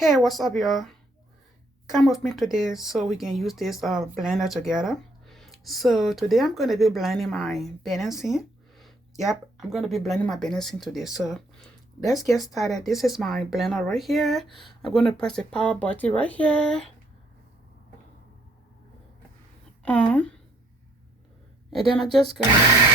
Hey, what's up, y'all? Come with me today so we can use this blender together. So today I'm going to be blending my venison. Yep, I'm going to be blending my venison today. So let's get started. This is my blender right here. I'm going to press the power button right here. And then I'm just going to...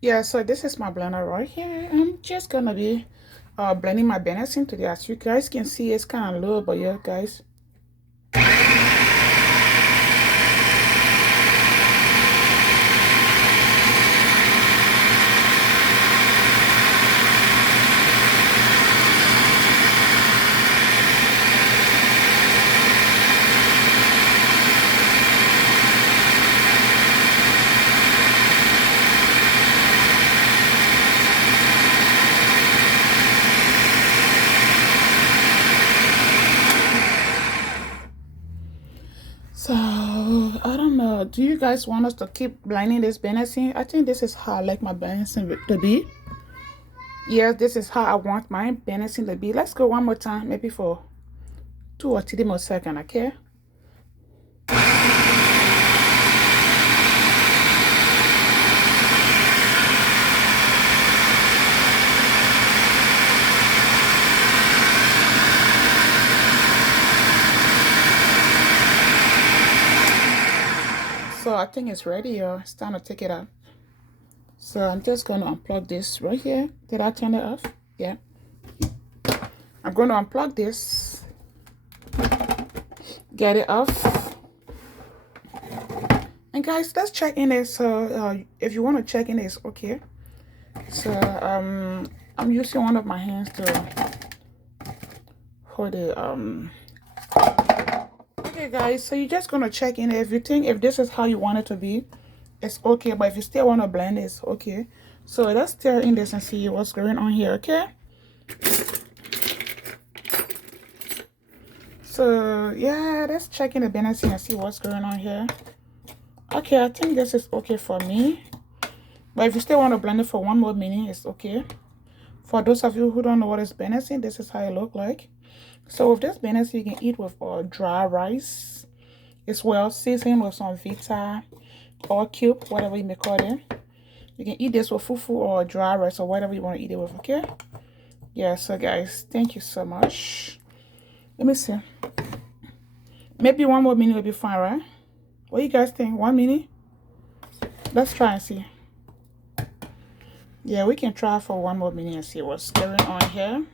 Yeah, so this is my blender right here. I'm just going to be blending my venison today. As you guys can see, it's kind of low, but yeah, guys. So, I don't know. Do you guys want us to keep blending this venison? I think this is how I like my venison to be. Yes, this is how I want my venison to be. Let's go one more time, maybe for 2 or 3 more seconds, okay? So I think it's ready, y'all. It's time to take it out. So I'm just going to unplug this right here. Did I turn it off? Yeah. I'm going to unplug this. Get it off. And guys, let's check in it. So if you want to check in, it's okay. So I'm using one of my hands to hold it. Okay, guys. So you're just gonna check in it. If you think if this is how you want it to be, it's okay. But if you still want to blend, it's okay. So let's stir in this and see what's going on here. Okay. So yeah, let's check in the venison and see what's going on here. Okay, I think this is okay for me. But if you still want to blend it for 1 more minute, it's okay. For those of you who don't know what is venison, this is how it look like. So with this venison, you can eat with dry rice. It's well seasoned with some vita or cube, whatever you may call it. You can eat this with fufu or dry rice or whatever you want to eat it with, okay? Yeah, so guys, thank you so much. Let me see. Maybe 1 more minute will be fine, right? What do you guys think? 1 minute? Let's try and see. Yeah, we can try for 1 more minute and see what's going on here.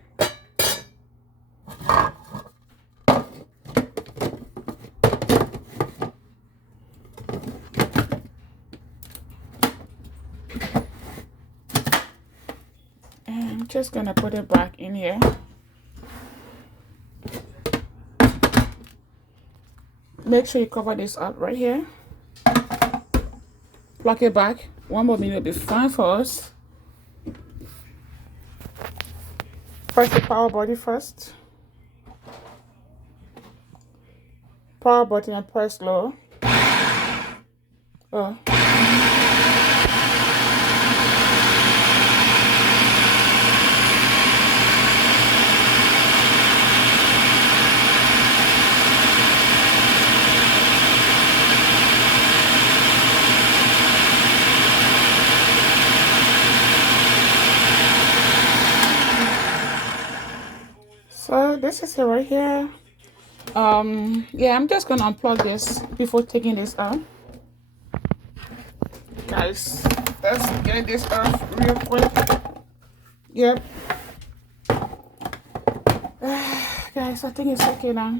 And I'm just gonna put it back in here. Make sure you cover this up right here. Plug it back. 1 more minute will be fine for us. Press the power button first. Power button and press low. Oh. So this is it right here. Yeah, I'm just gonna unplug this before taking this out. Guys, let's get this off real quick. Yep. Guys, I think it's okay now.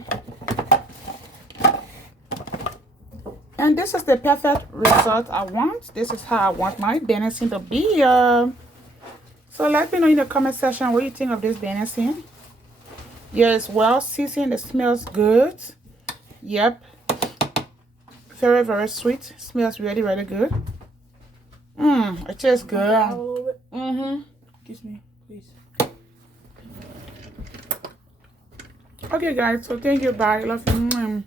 And this is the perfect result I want. This is how I want my venison to be. So let me know in the comment section what you think of this venison. Yeah, it's well seasoned. It smells good. Yep. Very, very sweet. Smells really, really good. It tastes good. Excuse me, please. Okay, guys. So thank you. Bye. Love you.